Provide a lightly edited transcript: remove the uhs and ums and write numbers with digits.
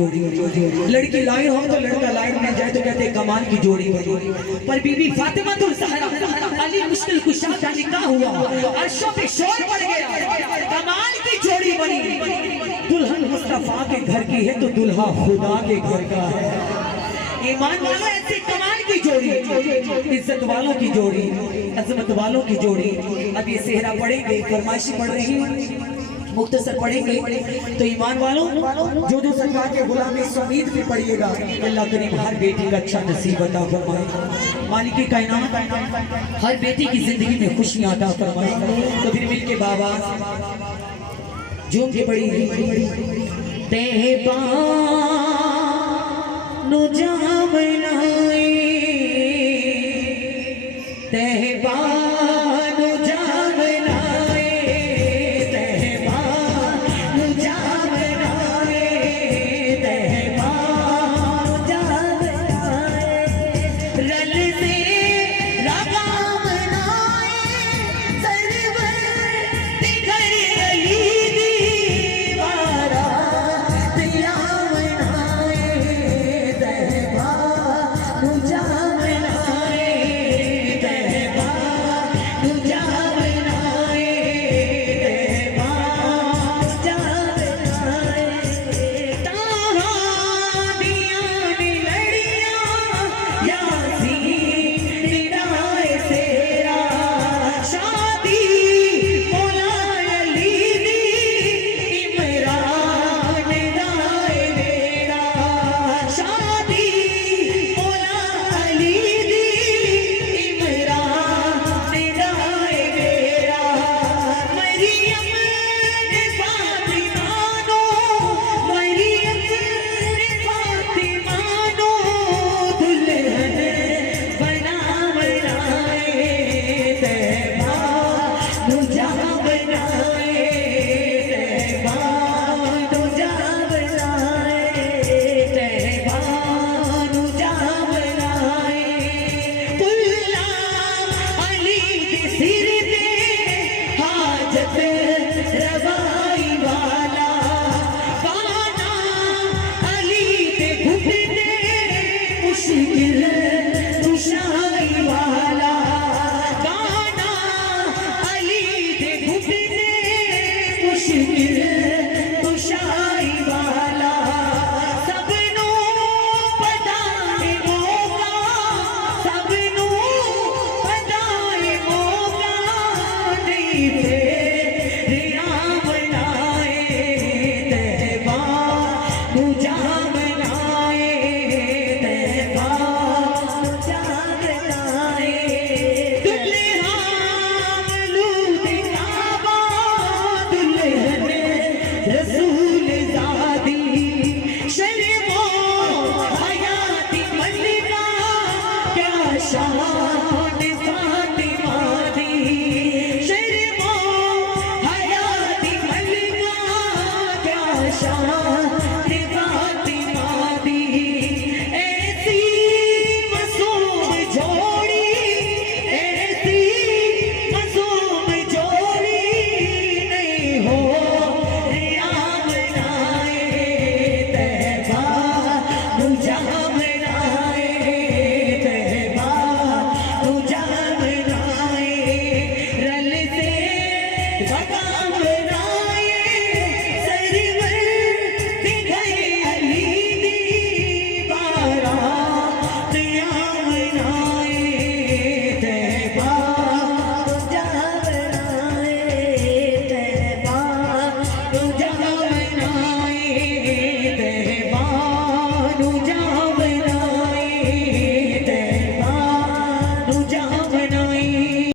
जोड़ी। लड़की लाइन हो तो लड़का लाइन में जाए तो कहते कमाल की जोड़ी बनी। पर बीबी फातिमा तुल ज़हरा अली मुश्किल कुशा का निकाह हुआ, अर्शों पे शोर पड़ गया, कमाल की जोड़ी बनी। दुल्हन मुस्तफा के घर की है तो दुल्हा खुदा के घर का है। ईमान वालों ऐसी कमाल की जोड़ी, इज्जत वालों की जोड़ी, अजमत वालों की जोड़ी। अब ये सेहरा पढ़ेंगे, फरमाइशी पढ़ रही मुख्तसर पढ़ेंगे तो ईमान वालों जो जो सरकार के गुलाम इस उम्मीद में पढ़िएगा अल्लाह करीम हर बेटी का अच्छा नसीब अता फरमाए। मालिक कायनात हर बेटी की जिंदगी में खुशियां अता फरमाए। तो फिर मिलके बाबा झूम के पढ़ी तेहबा नु जावनाए तेहबा नु जावनाए तेहबा नु जावनाए तेहबा नु जावनाए रल से लगा बनाए सरवर दिगर अली दीवारा दिया बनाए तेहबा नु जावनाए तेहबा नु जावनाए तेहबा नु जावनाए ताहा दिया नी लड़ियां यासीन निराए सेरा शादी मौला अली दी इमरान दाए मेरा शादी मौला अली दी इमरान दाए मेरा मरियम ने फातिमा नो मरियम ने फातिमा नो दुल्हन बना बनाए तेहबा नु जा बनाए तेहबा नु जा बनाए तेहबा नु जा बनाए पुल्ला अली दे सिर ते हाजत रवाई वाला गाना अली दे घुटने मुश्किल कुशाई वाला गाना अली दे घुटने मुश्किल कुशाई वाला सबनू पताए मौका सबनू पताए मौका नहीं तेरे बनाए तेहबा नु जा